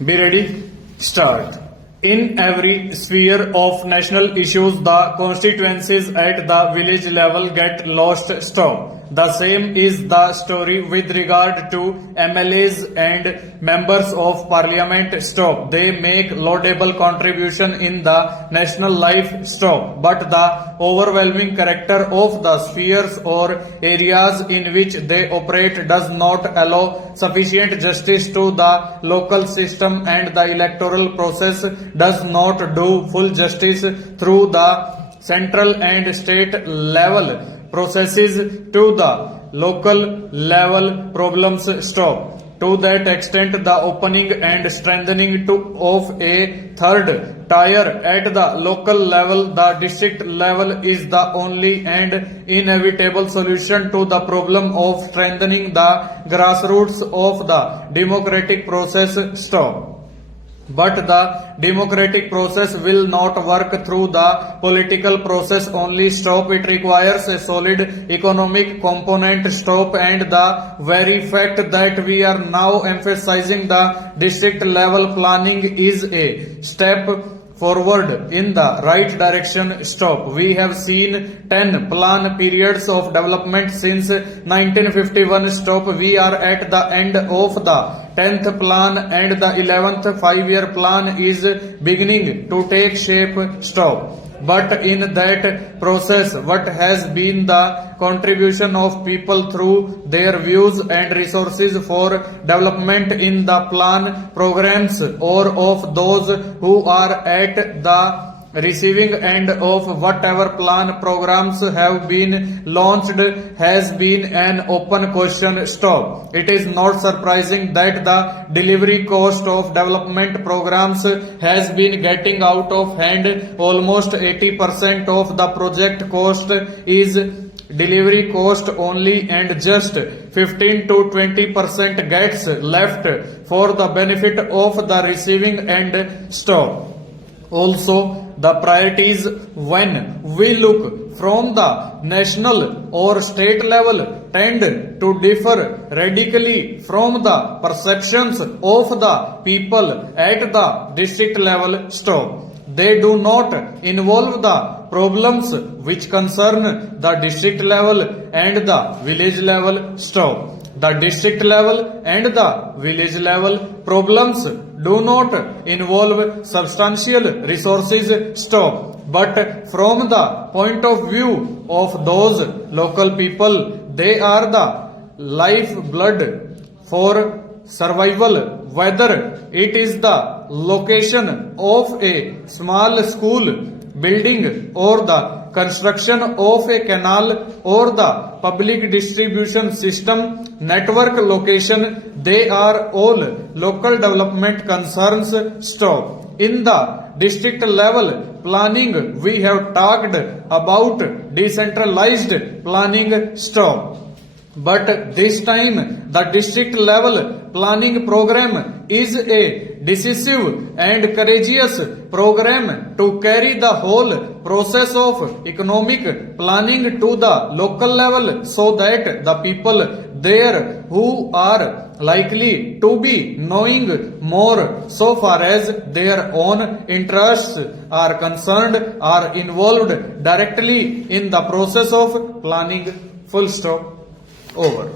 Be ready? Start. In every sphere of national issues, the constituencies at the village level get lost. Stop. The same is the story with regard to MLAs and members of parliament. Stop. They make laudable contribution in the national life. Stop. But the overwhelming character of the spheres or areas in which they operate does not allow sufficient justice to the local system, and the electoral process does not do full justice through the central and state level processes to the local level problems. Stop. To that extent, the opening and strengthening of a third tier at the local level, the district level, is the only and inevitable solution to the problem of strengthening the grassroots of the democratic process. Stop. But the democratic process will not work through the political process only. Stop. It requires a solid economic component. Stop. And the very fact that we are now emphasizing the district level planning is a step forward in the right direction. Stop. We have seen 10 plan periods of development since 1951. Stop. We are at the end of the 10th plan and the 11th 5-year plan is beginning to take shape. Stop. But in that process, what has been the contribution of people through their views and resources for development in the plan programs, or of those who are at the receiving end of whatever plan programs have been launched, has been an open question. Stop. It is not surprising that the delivery cost of development programs has been getting out of hand. Almost 80% of the project cost is delivery cost only, and just 15 to 20% gets left for the benefit of the receiving end. Stop. Also, the priorities when we look from the national or state level tend to differ radically from the perceptions of the people at the district level. Stop. They do not involve the problems which concern the district level and the village level. Stop. The district level and the village level problems do not involve substantial resources. Stop. But from the point of view of those local people, they are the lifeblood for survival. Whether it is the location of a small school building, or the construction of a canal, or the public distribution system network location, they are all local development concerns. Stop. In the district level planning, we have talked about decentralized planning. Stop. But this time, the district level planning program is a decisive and courageous program to carry the whole process of economic planning to the local level, so that the people there who are likely to be knowing more so far as their own interests are concerned are involved directly in the process of planning. Full stop. Over.